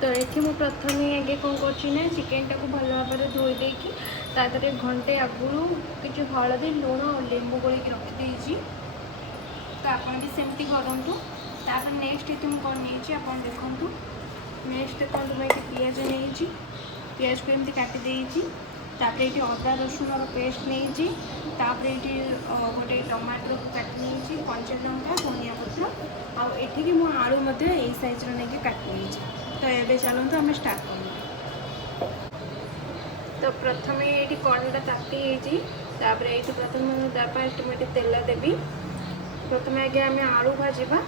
तो ये मुझे प्रथम आगे कौन कर चिकेन टाक भल भाव में धोई देकी तादे घंटे आगु किसी हलदी लुण और लेंबू गोल रखीदे। तो आप भी सेमती करूँ। तापर नेक्स्ट ये मुझे कौन नहीं आप देखूँ। नेक्स्ट कौन मैं पिज नहीं पिज को एमती काटिदे। तापर ये अदा रसुण पेस्ट नहीं गोटे टमाटर को काटी नहीं कंचा लंका धनिया पत्र आठी मु आलू यही साइज नहीं काटी। तो ये चलते आम स्टार्ट कर। तो प्रथम ये कड़ाटा ताती ये प्रथम फास्ट मुझे तेल देवी। प्रथम आगे आम आलू भाजवा।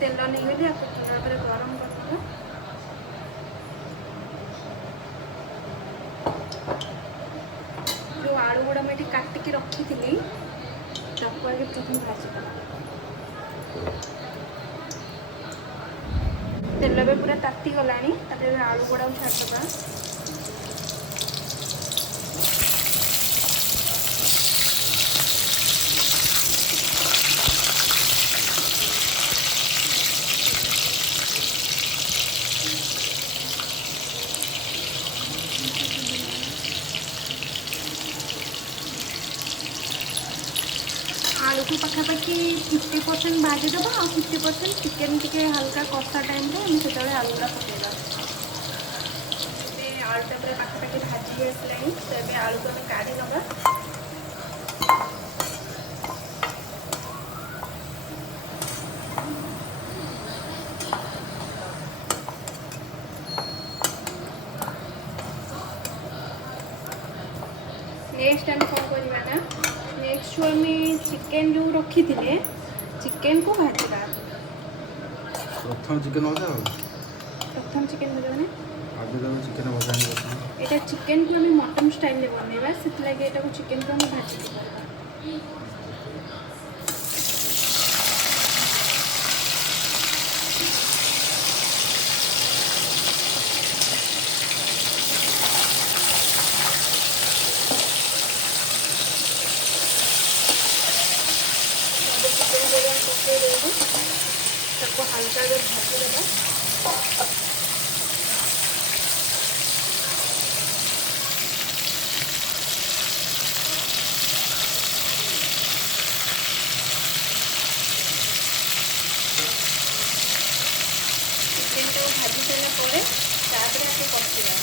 तेल नहीं गली गरम कर जो आलू गुड़ा मुझे काटिकी रखी थी आगे प्रथम भाजवा। तेल भी पूरा ताती गला आलू गुड़ा छाड़दे। आलू को पखापाखि 50% भाजीदेव आ 50% चिकेन टी हल्का कषा टाइम से आलूटा पकेगा। आलूटा पूरा पखापाखि भाजी आसला तो ये आलू को आम काढ़ी नवा। नेक्स्ट आम कौन करवा ना नेक्स्ट आम चिकेन जो रखी थे चिकेन को भाजवा। प्रथम चिकेन भजा प्रथम चिकेन भजा मैंने आगे चिकेन भजा यहाँ चिकेन को आम मटन स्टाइल बनवा से लगे चिकेन को आम भाजी। सबको हल्का अगर भाजी देगा। चिकेन को भाजी सारापर आगे कषा।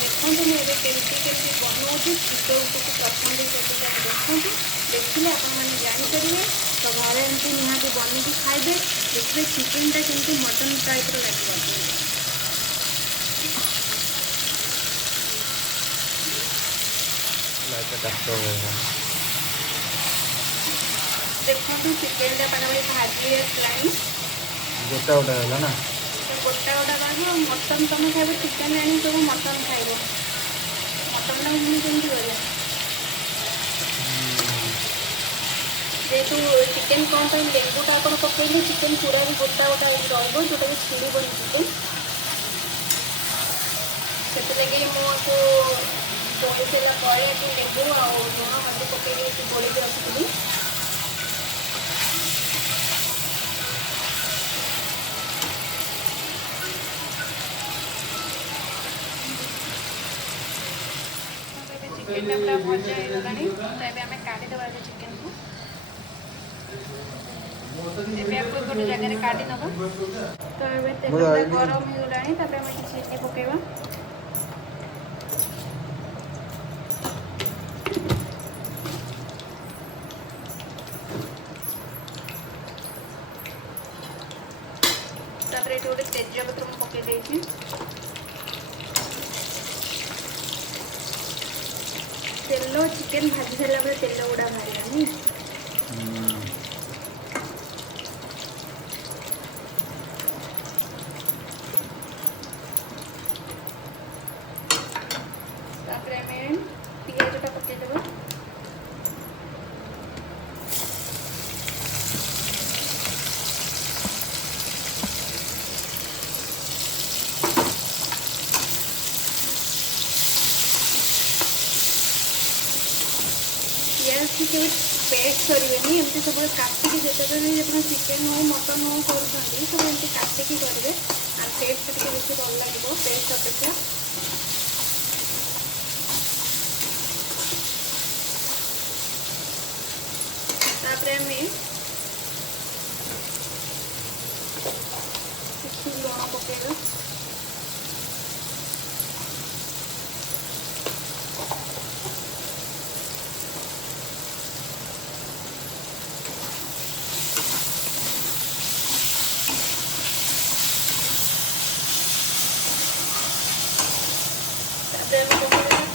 देखो मुझे केमती बनाऊँ छुट उपको प्रथम देखो देखिए आपने जानीपर। तो घर एमती निहाती बन के खाइबे देखिए चिकेनटा केमती मटन टाइप लगे। देखो चिकेनटा पाखापाखि भाजी आसला गोटा गोटा है ना गोटा गोटा भाग मटन तुम खाइब चिकेन आनी सब मटन खाइब मटन केमती गला जेहेतु चिकेन कौन पर लेंबूटा आप पकड़े चिकेन पूरा भी गोटा गोटा रोज जोटा कि छिड़बन चिकेन से मुझको बोली सारापर लेंबू आ लुण हल्दी पकड़ बोली रखी। चिकेन पूरा भजा हो गला तो ये आम काढ़ीदेवा चिकेन को गोटे जगह काढ़ी नवा। तो ये तेल गरम हो गला चीनी पकेवा। तापर ये गोटे तेजपत्र मुझे पकई तेल चिकेन भाजी सारापर तेल गुड़ा बाहर पियाजटा पकईदेव। पियाज ठीक पेस्ट करेंगे एमती सब काटिकी जितेबाला भी जो चिकेन हो मटन हो कर सब एमती काटिकी करेंगे और टेस्ट टे बेस भल लगे पेस्ट अपेक्षा। तापर आम लुण पकेगा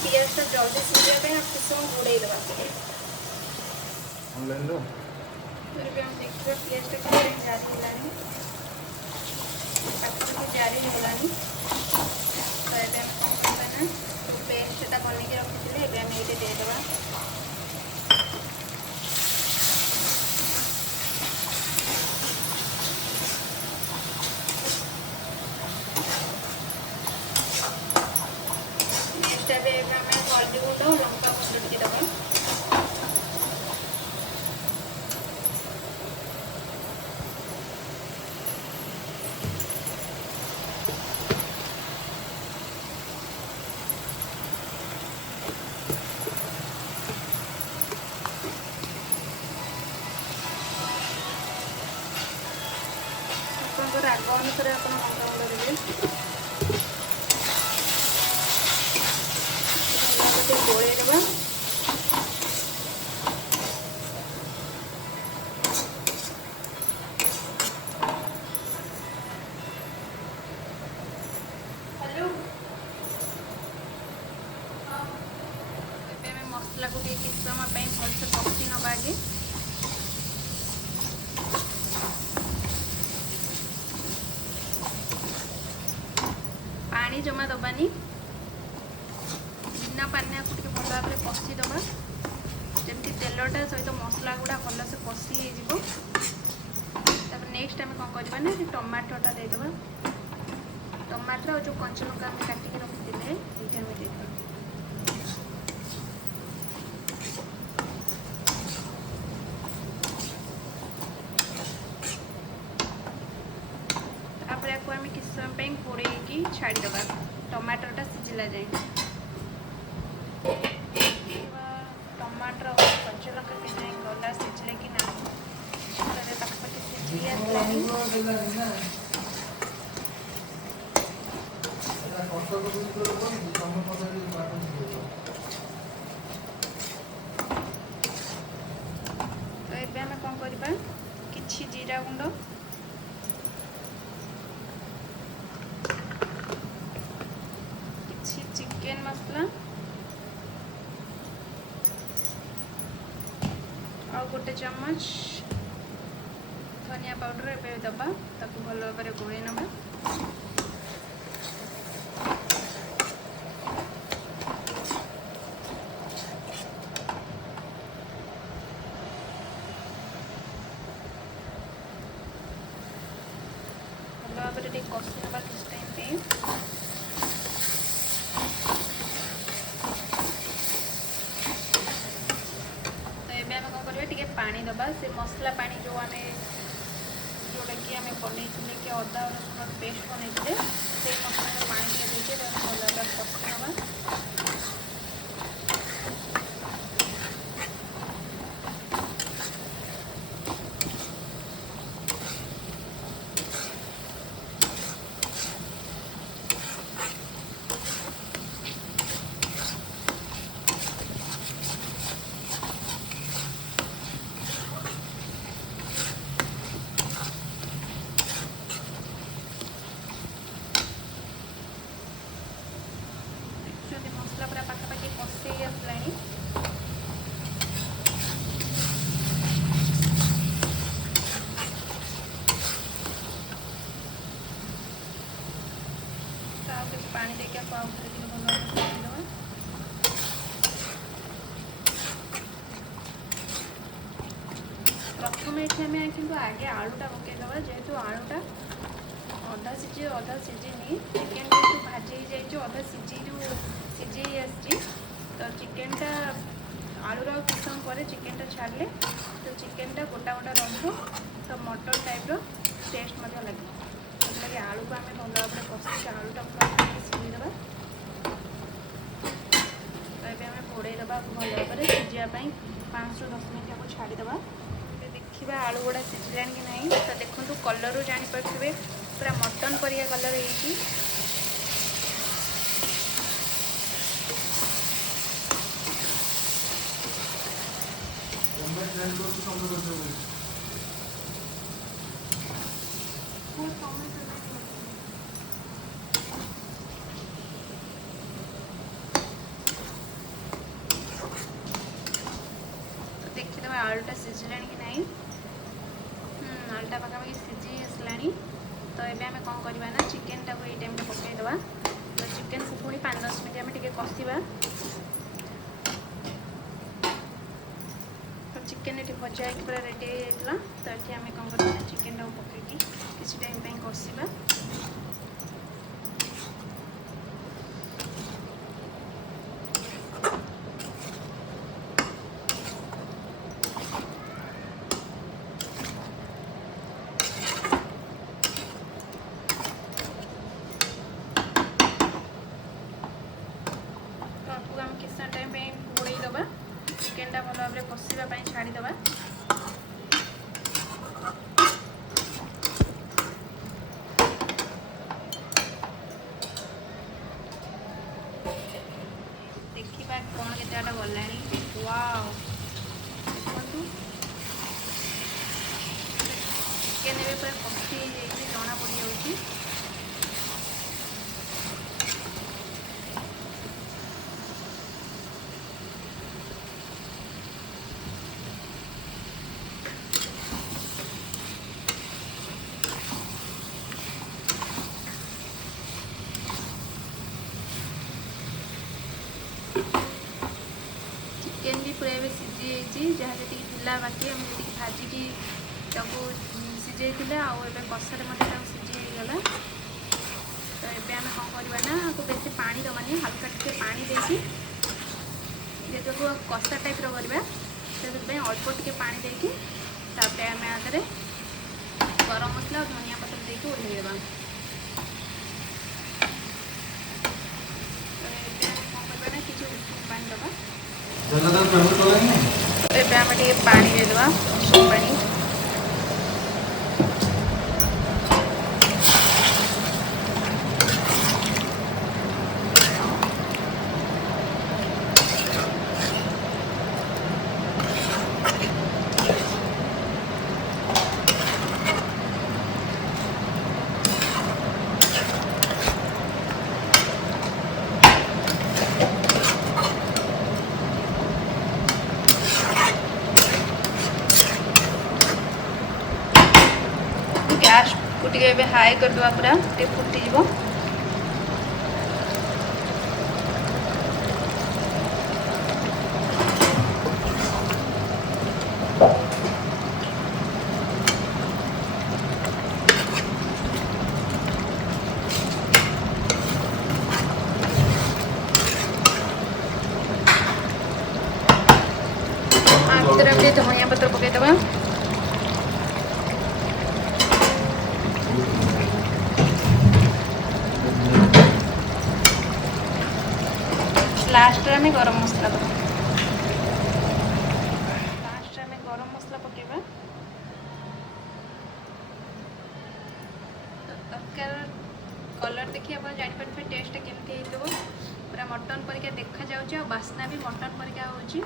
पियाज जल्दी सीझापी आप कुछ समय घोड़े देवा ऑनलाइन लो हम देखिए पियाज टा जारी होलानी पाखी जारी होलानी तो ये कौन करवा ना पेस्टा बन के रखी थे आम ये देदेवा हल्दी गुंड और लंका गुंड टे दबा राग अनुसार आप लंका गुंड देवे गोले देवा मसला को किस समय भलसे पकई नवा आगे पानी जमा दबानी बिना पानी को भल भाव में पशीदबा जमी तेलटा सहित मसला गुड़ा भलसे पशी हो। नेक्स्ट आम कौन करवा ना टमाटोटा देदेबा टमाटर और जो कंचा लंका आम काटिक रखी ये देदेबा आपको आम किस समय घोड़े छाड़ीदबा टमाटरटा सीझिला जाए टमाटर और कंचा लंका के गला सीझले कि ना पाखापाखि सीझी आसलानी तो ये आम कौन करवा कि जीरा गुंड कि चिकेन मसला और गोटे चम्मच धनिया पाउडर ए दबा ताकू भल भाव गोले नवा भल भाव कषि नवा किस टाइम पानी दबा से मसला पानी जो आम जोटा कि आम बनई कि अदा रसुण पेस्ट बनई से मसला पानी देके भल भाव कषि नवा मसला पूरा पाखापाखि कषे आसलानी पानी देके भल प्रथम ये कि आगे आलूटा पकईदबा जेहेतु आलूटा अधा सीझिनी चिकेन जेहतु भाजी अधा सीझी आसी तो चिकेनटा आलूर किस समय पर चिकेन छाड़े तो चिकेन गोटा गोटा रही तो मटन टाइप टेस्ट लगे लगे आलू को आम भल भाव कषि आलूटा सीदेवा तो ये आम घोड़ेदेवा भल भाव सीझापी 5 ରୁ 10 मिनट को छाड़ीदे देखा आलू गुड़ा सीझिला कि नहीं तो देखो कलर जापे पूरा मटन परिया कलर है देखिए आलूटा सीझिला कि नहीं आलूटा पाखापाखि सीझी आसला तो ये आम कौन करवा ना चिकेन टाक ये टाइम पकईदे तो चिकेन को पुणी 5-10 मिनट आम टे कषा तो चिकेन ये भजा हो पूरा रेडी होता तो ये आम कौन करवा चिकेन टाक पकईकी किसी टाइम कषा किस टाइम घोड़ेदे चिकेनटा भल भाव कषापी छाड़ीदे देखा कौन केटा गला वाओ देखु चिकेन ए पूरा कषि जना पड़ जाऊँगी चिकेन भी पूरा ए सीझी जहाँ जी बाकी आम जी भाजिकी सीझे कषार सीझीगला तो ये आम कौन करवा ना बेसी पानी दबानी हल्का टे पानी देकी जेहेतु कषा टाइप करवा से अल्प टे पानी देकी आम आगे गरम मसला और धनिया पत्र देकी ओल्हेदेवा पानी दबा ଏବେ ଆମେ ଟିକେ ପାଣି ଦେଇଦେବା ଉଷୁମ ପାଣି गैस को टे हाई करदे पूरा टे फुटीज धनिया पत्र पकईदे लास्ट में गरम मसला दबा लास्ट में गरम मसला पकेबा तरकार कलर देखिए आप जापर टेस्ट केमती हो पूरा मटन परिका देखा जाउछि और बास्ना भी मटन परिका होछि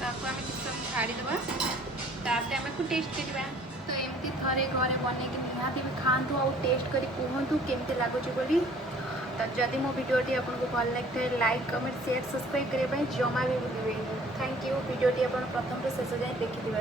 ताको आम किस समय छाड़ीदे तापर आम को टेस्ट करवा तो एमती थे घरे बनई निहाती भी खातु आउ टेस्ट करी कहतु केमती लगुच बोली तो जदि मो वीडियोटी आपको भल लगी है लाइक कमेंट शेयर सब्सक्राइब करने जमा भी भूलें थैंक यू वीडियोटी आप प्रथम शेष जाए देखि।